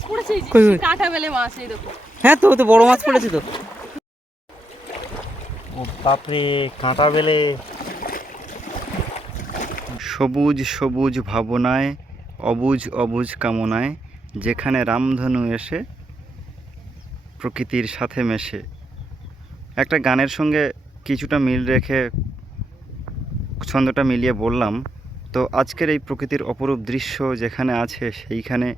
মাছ পড়েছে, কাঁটা বেলে মাছ, এই দেখো। হ্যাঁ তো তো বড় মাছ পড়েছে তো। ও বাপরে, কাঁটা বেলে। সবুজ সবুজ ভাবনায়, অবুজ অবুজ কামনায়, যেখানে রামধনু এসে প্রকৃতির সাথে মেশে। একটা গানের সঙ্গে কিছুটা মিল রেখে ছন্দটা মিলিয়ে বললাম। তো আজকের এই প্রকৃতির অপরূপ দৃশ্য যেখানে আছে, সেইখানে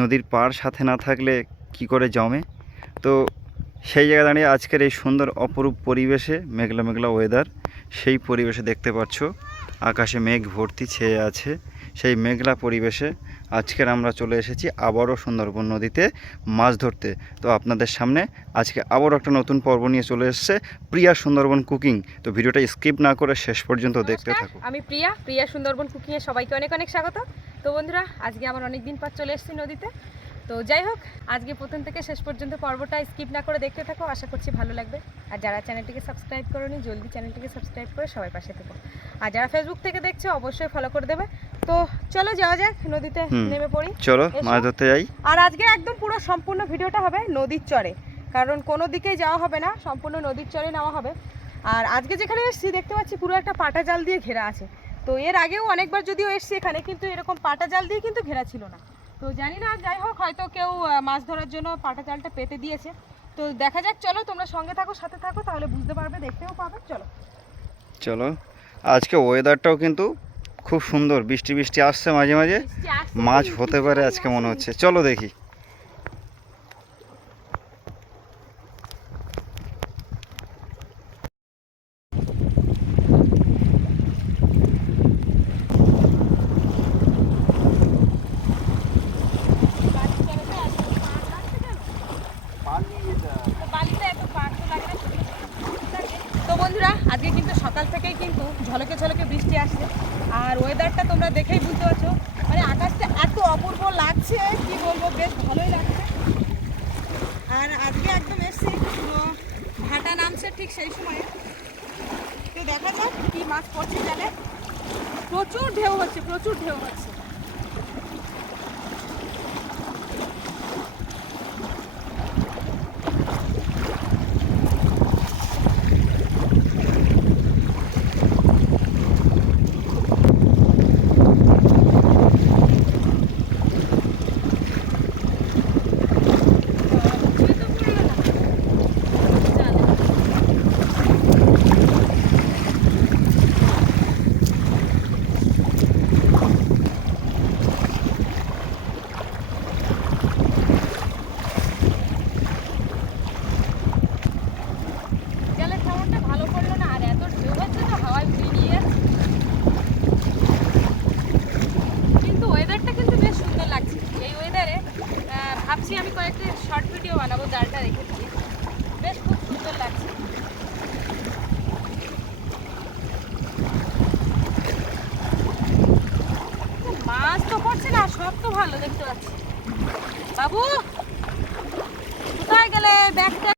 নদীর পাড় সাথে না থাকলে কি করে জমে। তো সেই জায়গায় দাঁড়িয়ে আজকের এই সুন্দর অপরূপ পরিবেশে, মেঘলা মেঘলা ওয়েদার, সেই পরিবেশে দেখতে পাচ্ছ আকাশে মেঘ ভর্তি ছেয়ে আছে। সেই মেঘলা পরিবেশে আজকের আমরা চলে এসেছি আবারও সুন্দরবন নদীতে মাছ ধরতে। তো আপনাদের সামনে আজকে আবারও একটা নতুন পর্ব নিয়ে চলে এসেছে প্রিয়া সুন্দরবন কুকিং। তো ভিডিওটা স্কিপ না করে শেষ পর্যন্ত দেখতে থাকুন। আমি প্রিয়া সুন্দরবন কুকিংয়ে সবাইকে অনেক অনেক স্বাগত। তো বন্ধুরা, আজকে আমার অনেক দিন পর চলে এসেছি নদীতে। তো যাই হোক, আজকে প্রথম থেকে শেষ পর্যন্ত পর্বটা স্কিপ না করে দেখতে থাকো, আশা করছি ভালো লাগবে। আর যারা চ্যানেলটিকে সাবস্ক্রাইব করোনি, জলদি চ্যানেলটিকে সাবস্ক্রাইব করে সবাই পাশে থেকো। আর যারা ফেসবুক থেকে দেখছো অবশ্যই ফলো করে দেবে। তো চলো যাওয়া যাক, নদীতে নেমে পড়ি, চলো মাছ ধরতে যাই। আর আজকে একদম পুরো সম্পূর্ণ ভিডিওটা হবে নদীর চরে, কারণ কোনো দিকেই যাওয়া হবে না, সম্পূর্ণ নদীর চরে নেওয়া হবে। আর আজকে যেখানে এসেছি দেখতে পাচ্ছি পুরো একটা পাটা জাল দিয়ে ঘেরা আছে। তো এর আগেও অনেকবার যদিও এসেছি এখানে, কিন্তু এরকম পাটা জাল দিয়ে কিন্তু ঘেরা ছিল না। তো জানি না, যাই হোক, হয়তো কেউ মাছ ধরার জন্য পাটা জালটা পেতে দিয়েছে। তো দেখা যাক, চলো তোমরা সঙ্গে থাকো, সাথে থাকো, তাহলে বুঝতে পারবে, দেখতেও পাবে। চলো চলো। আজকে ওয়েদারটাও কিন্তু খুব সুন্দর, বৃষ্টি বৃষ্টি আসছে মাঝে মাঝে, মাছ হতে পারে আজকে মনে হচ্ছে। চলো দেখি। তো বন্ধুরা, আজকে কিন্তু সকাল থেকেই কিন্তু ঝলকে ঝলকে বৃষ্টি আসছে। আর ওয়েদারটা তোমরা দেখেই বুঝতে পারছো, মানে আকাশটা এত অপূর্ব লাগছে, কি বলবো, বেশ ভালোই লাগছে। আর আজকে একদম এসছি পুরো ভাটা নামছে ঠিক সেই সময়ে। তো দেখা যাক কি মাছ পড়ছে জানে। প্রচুর ঢেউ হচ্ছে, প্রচুর ঢেউ হচ্ছে। ভাবছি আমি কয়েকটা শর্ট ভিডিও বানাবো, জালটা রেখেছি, বেশ খুব সুন্দর লাগছে। মাছ তো পড়ছে না, সব তো ভালো দেখতে পাচ্ছি। বাবু কোথায় গেলে? ব্যাগটা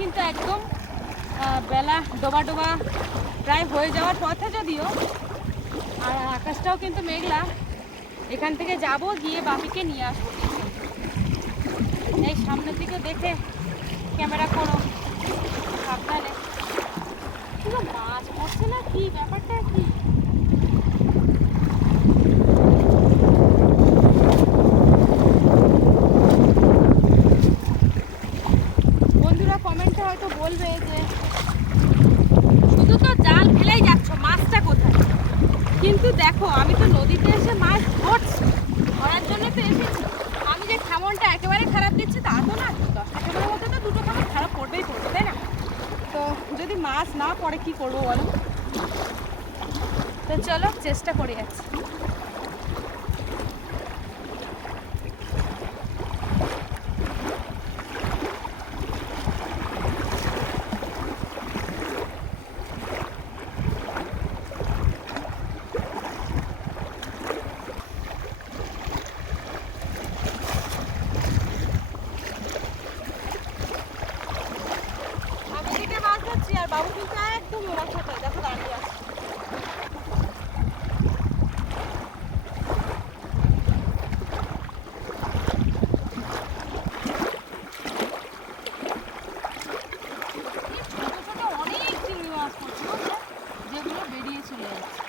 কিন্তু একদম বেলা ডোবা ডোবা প্রায় হয়ে যাওয়ার পথে যদিও, আর আকাশটাও কিন্তু মেঘলা। এখান থেকে যাব, গিয়ে বাপিকে নিয়ে আসবো। এই সামনের দিকে দেখে ক্যামেরা করো, সাবধানে। কিন্তু মাছ পড়ছে না, কি ব্যাপারটা কি? কমেন্টে হয়তো বলবে যে শুধু তো জাল ফেলেই যাচ্ছ, মাছটা কোথায়? কিন্তু দেখো, আমি তো নদীতে এসে মাছ ধরছি, ধরার জন্য তো এসেছি। আমি যে খামনটা একেবারে খারাপ দিচ্ছি তা তো না। 10টা খামনের মধ্যে তো 2টো খামন খারাপ পড়বেই পড়বে, তাই না? তো যদি মাছ না পড়ে কি করবো বলো? তো চলো চেষ্টা করে যাচ্ছি। বাবু কিন্তু একদম ওরা খেতে দেখো দাঁড়িয়ে আছে। অনেক চিংড়ি মাছ পড়ছে যেগুলো বেরিয়ে চলে যাচ্ছে।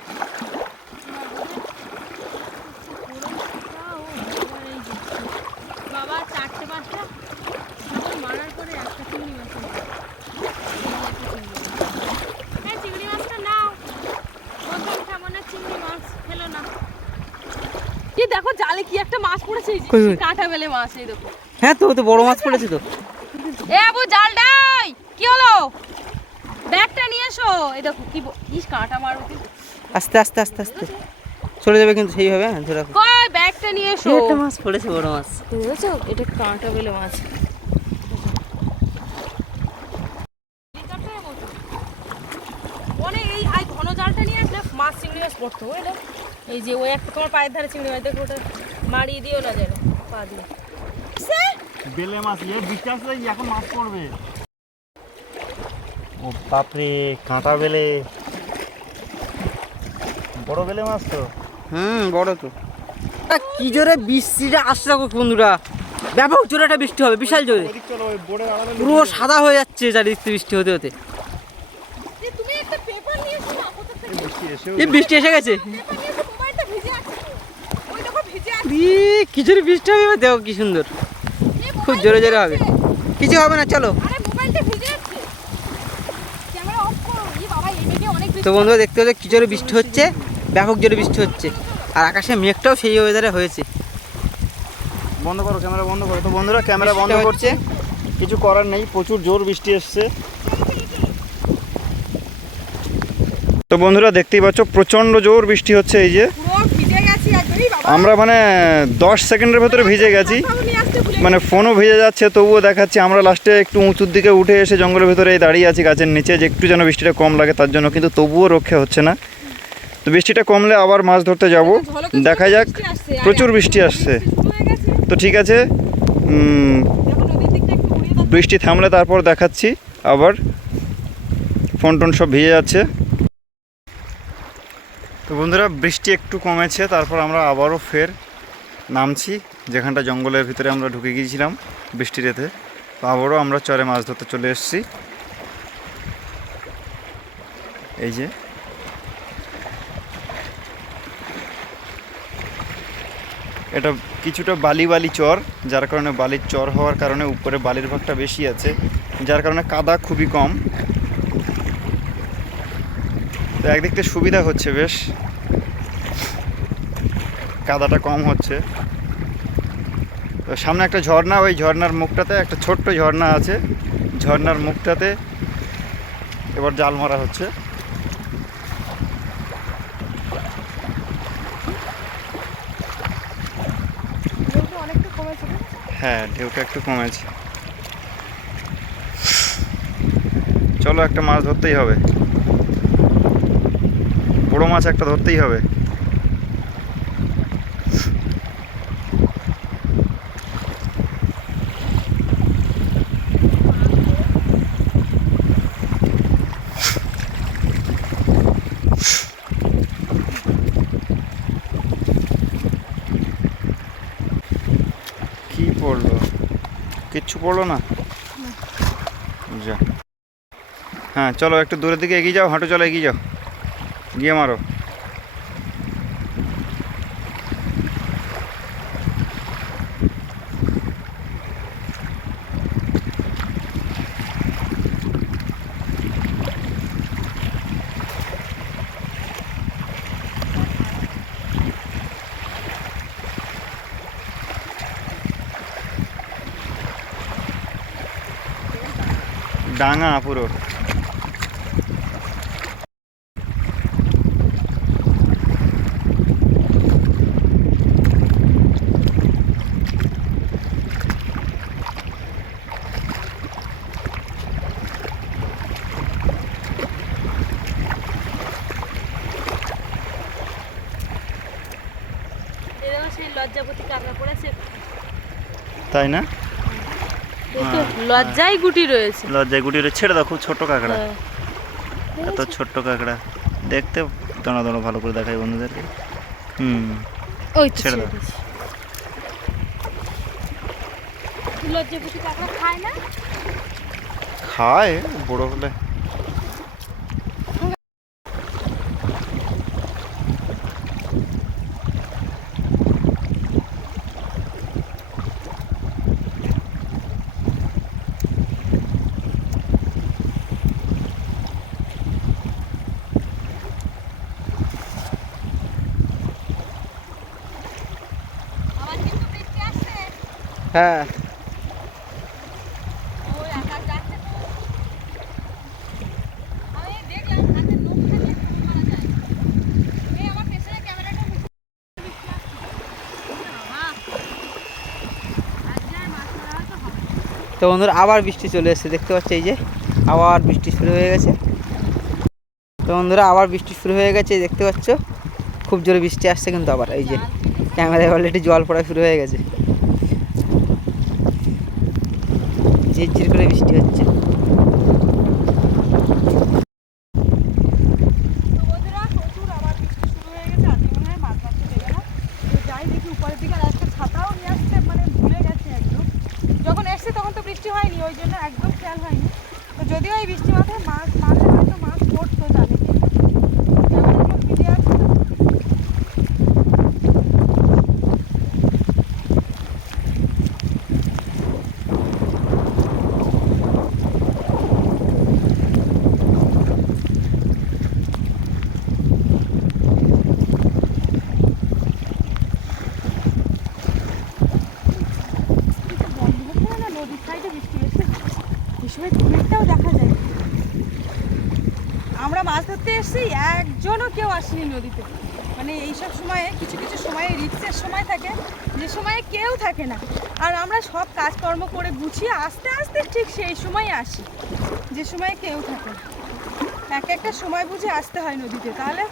বাবা 4-5টা মারার পরে একটা চিংড়ি মাছ হ্যাঁ চিংড়ি মাছটা নাও বলতাম কেমন চিংড়ি মাছ খেলো না। কি দেখো জালে কি একটা মাছ পড়েছে কাঁটা বেলে মাছ এই দেখো। হ্যাঁ তো বড় মাছ পড়েছে তো। এ আবু জালটাই কি হলো ব্যাগটা নিয়ে এসো এই দেখো কি কাঁটা মারবে আস্তে আস্তে আস্তে আস্তে চলে যাবে কিন্তু সেইভাবে। হ্যাঁ ধরে রাখো। কই ব্যাগটা নিয়ে এসো। একটা মাছ পড়েছে বড় মাছ বুঝেছো এটা কাঁটা বেলে মাছ। অনেক এই ঘন জালটা নিয়ে আসলে মাছ চিংড়ি মাছ পড়তো বুঝলো। এই যে ওই একটা তোমার পায়ের ধারে চিংড়ি মাছ দেখো ওটা মারিয়ে দিও না যেন পা দিয়ে বেলে মাছ বৃষ্টি আসলে এখন মাছ পড়বে। ও বাপরে কাঁটা বেলে বড় বেলে মাছ তো। বড় তো। কি জোরে বৃষ্টিটা আসছে দেখো বন্ধুরা, ব্যাপক জোরে একটা বৃষ্টি হবে, বিশাল জোরে পুরো সাদা হয়ে যাচ্ছে চারিদিক থেকে বৃষ্টি হতে হতে। তুমি একটা পেপার নিয়ে এসো না কোথা থেকে এই বৃষ্টি এসে গেছে। পেপার নিয়ে এসো মোবাইলটা ভিজে আছে ওই দেখো ভিজে আছে। কি জোরে বৃষ্টি হবে দেখো কি সুন্দর, খুব জোরে জোরে হবে। কিছু হবে না চলো। আরে মোবাইলটা ভিজে আছে ক্যামেরা অফ করো। এই বাবা এদিকে অনেক তো বন্ধুরা দেখতে পাচ্ছ কি জোরে বৃষ্টি হচ্ছে, ব্যাপক জোরে বৃষ্টি হচ্ছে আর আকাশে মেঘটাও সেই ওয়েদারে হয়েছে। বন্ধ করো ক্যামেরা বন্ধ করো। তো বন্ধুরা ক্যামেরা বন্ধ করছে, কিছু করার নেই, প্রচুর জোর বৃষ্টি এসছে। তো বন্ধুরা দেখতেই পাচ্ছ প্রচণ্ড জোর বৃষ্টি হচ্ছে। এই যে পুরো ভিজে গেছি একদমই বাবা। আমরা মানে 10 সেকেন্ডের ভেতরে ভিজে গেছি, মানে ফোনও ভিজে যাচ্ছে তবুও দেখাচ্ছি। আমরা লাস্টে একটু উঁচুর দিকে উঠে এসে জঙ্গলের ভেতরে দাঁড়িয়ে আছি গাছের নিচে, যে একটু যেন বৃষ্টিটা কম লাগে তার জন্য, কিন্তু তবুও রক্ষে হচ্ছে না। তো বৃষ্টিটা কমলে আবার মাছ ধরতে যাব, দেখা যাক। প্রচুর বৃষ্টি আসছে। তো ঠিক আছে, বৃষ্টি থামলে তারপর দেখাচ্ছি। আবার ফোন টোন সব ভিজে যাচ্ছে। তো বন্ধুরা বৃষ্টি একটু কমেছে, তারপর আমরা আবারও ফের নামছি যেখানটা জঙ্গলের ভিতরে আমরা ঢুকে গিয়েছিলাম বৃষ্টির এতে। তো আবারও আমরা চরে মাছ ধরতে চলে এসেছি। এই যে এটা কিছুটা বালি বালি চর, যার কারণে বালির চর হওয়ার কারণে উপরে বালির ভাগটা বেশি আছে, যার কারণে কাদা খুবই কম। তো একদিক থেকে সুবিধা হচ্ছে, বেশ কাদাটা কম হচ্ছে। তো সামনে একটা ঝর্ণা, ওই ঝর্ণার মুখটাতে একটা ছোট্ট ঝর্ণা আছে, ঝর্ণার মুখটাতে এবার জাল মারা হচ্ছে। হ্যাঁ ঢেউটা একটু কমেছে। চলো একটা মাছ ধরতেই হবে, বড় মাছ একটা ধরতেই হবে। কি পড়লো? কিচ্ছু পড়লো না। যা, হ্যাঁ চলো একটু দূরের দিকে এগিয়ে যাও, হাঁটো চলো এগিয়ে যাও, গিয়ে মারো। ডাঙা পুরো। লজ্জাপতি কাঁকড়া পড়েছে, তাই না? লজ্জায় গুটি রয়েছে, লজ্জায় গুটি রয়েছে, ছেড়ে দাও, খুব ছোট কাঁকড়া। এত ছোট্ট কাঁকড়া দেখতে, দাঁড়া দাঁড়া ভালো করে দেখাই বন্ধুদেরকে। ওই ছেড়ে দাও। লজ্জাপতি কাঁকড়া খায় না? খায় বড় হলে। আবার কিন্তু বৃষ্টি আসছে। হ্যাঁ ওই আকাশ যাচ্ছে তো। আমি দেখলাম হাতের নখ থাকলে ফোন মারা যায়। এই আমার পেছনে ক্যামেরাটা বৃষ্টি আসছে। বাবা, আজ আর মাছ ধরা হয়তো হবে না। তো বন্ধুরা আবার বৃষ্টি চলে এসেছে, দেখতে পাচ্ছি এই যে আবার বৃষ্টি শুরু হয়ে গেছে। তো বন্ধুরা আবার বৃষ্টি শুরু হয়ে গেছে, দেখতে পাচ্ছ খুব জোরে বৃষ্টি আসছে কিন্তু আবার এই যে ক্যামেরায় অলরেডি জল পড়া শুরু হয়ে গেছে, ঝিরঝির করে বৃষ্টি হচ্ছে। তো বন্ধুরা প্রচুর আবার বৃষ্টি শুরু হয়ে গেছে, আজকে মনে হয় মাছ মারতে দেবে না। তো যাই দেখি উপরের দিকে, আর একটা ছাতাও নিয়ে আসতে মানে ভুলে গেছে একদম। যখন এসছে তখন তো বৃষ্টি হয়নি, ওই জন্য একদম খেয়াল হয়নি। তো যদিও এই বৃষ্টি মাথায় মাছ মারলে হয়তো মাছ পড়তো জালে, ক্যামেরাগুলো ভিজে আছে তো। বন্ধ হচ্ছে না, নদীর সাইডে বৃষ্টি এসে এই সময় কুমিরটাও দেখা যায়। আমরা মাছ ধরতে এসেছি, একজনও কেউ আসেনি নদীতে। মানে এইসব সময়ে কিছু কিছু সময়ে রিক্সের সময় থাকে, যে সময়ে কেউ থাকে না। আর আমরা সব কাজকর্ম করে গুছিয়ে আস্তে আস্তে ঠিক সেই সময় আসি, যে সময়ে কেউ থাকে না। এক একটা সময় বুঝে আসতে হয় নদীতে, তাহলে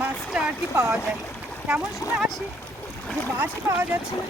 মাছটা আর কি পাওয়া যায়। তেমন সময় আসি যে মাছই পাওয়া যাচ্ছে না।